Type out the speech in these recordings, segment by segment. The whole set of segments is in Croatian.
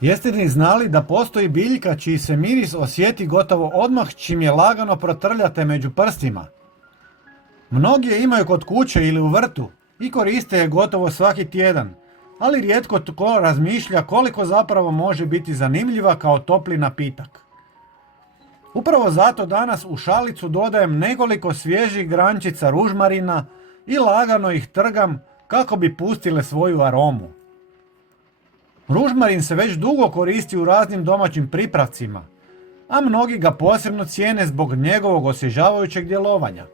Jeste li znali da postoji biljka čiji se miris osjeti gotovo odmah čim je lagano protrljate među prstima? Mnogi je imaju kod kuće ili u vrtu i koriste je gotovo svaki tjedan, ali rijetko tko razmišlja koliko zapravo može biti zanimljiva kao topli napitak. Upravo zato danas u šalicu dodajem nekoliko svježih grančica ružmarina i lagano ih trgam kako bi pustile svoju aromu. Ružmarin se već dugo koristi u raznim domaćim pripravcima, a mnogi ga posebno cijene zbog njegovog osvježavajućeg djelovanja.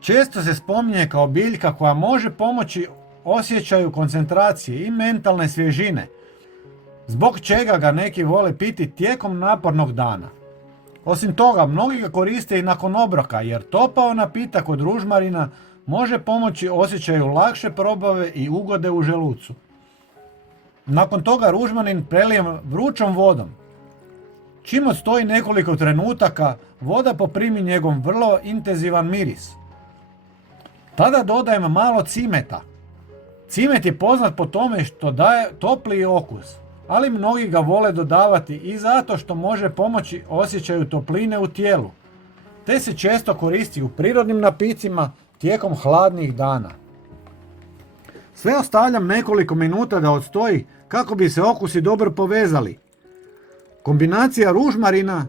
Često se spominje kao biljka koja može pomoći osjećaju koncentracije i mentalne svježine, zbog čega ga neki vole piti tijekom napornog dana. Osim toga, mnogi ga koriste i nakon obroka, jer topao napitak od ružmarina može pomoći osjećaju lakše probave i ugode u želucu. Nakon toga ružmarin prelijem vrućom vodom. Čim odstoji nekoliko trenutaka, voda poprimi njegov vrlo intenzivan miris. Tada dodajem malo cimeta. Cimet je poznat po tome što daje topli okus, ali mnogi ga vole dodavati i zato što može pomoći osjećaju topline u tijelu, te se često koristi u prirodnim napicima tijekom hladnih dana. Sve ostavljam nekoliko minuta da odstoji kako bi se okusi dobro povezali. Kombinacija ružmarina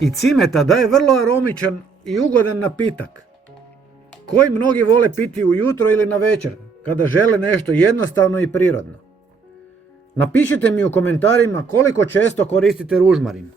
i cimeta daje vrlo aromičan i ugodan napitak, koji mnogi vole piti ujutro ili na večer, kada žele nešto jednostavno i prirodno. Napišite mi u komentarima koliko često koristite ružmarin.